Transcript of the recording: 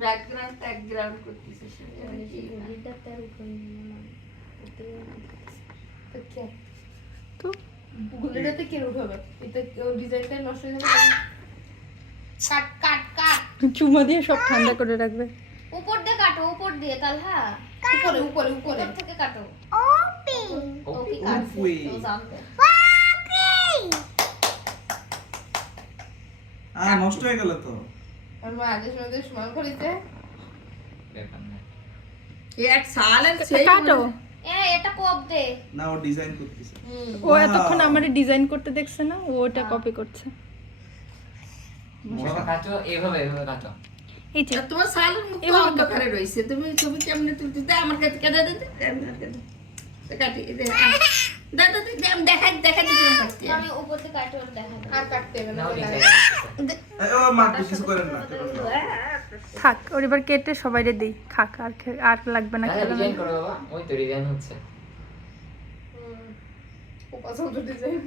Background background করতেছে তো গুলোটাতে কে উঠাবে? এটা ডিজাইনটা নষ্ট হয়ে যাবে। কাট কাট কাট। চুমা দিয়ে সব ঠান্ডা করে রাখবে। উপর দিয়ে কাটো, উপর দিয়ে তালহা। উপরে উপরে উপরে থেকে কাটো। ওপি কাটছে তো জানবে। নষ্ট হয়ে গেল তো। আর মা আগে সময় করেছে। এক সালের সেই কাটো। এটা কোপ দে। না ও ডিজাইন করতেছে। ও এতক্ষণ আমারে ডিজাইন করতে দেখছে না, ও ওটা কপি করছে। কাটো এভাবে কাটো। এই যে তোমার সালের মুখ তো অন্ধকারে রইছে, তুমি ছবি কেমনে তুলতে দে আমার কাছে কেটে দে কাটি দে দাদা আমি দেখাই দিতে পারছি আমি উপর দিয়ে কাটো আর দেখাবো। আর কাটতে হবে না। নাও ডিজাইন ও মা কিছু করেন না। থাক, ওর এবার কেটে সবাইরে দেই, খাক, আর লাগবে না খেলা। ডিজাইন করো বাবা, ওই তো ডিজাইন হচ্ছে। ও পছন্দ ডিজাইন।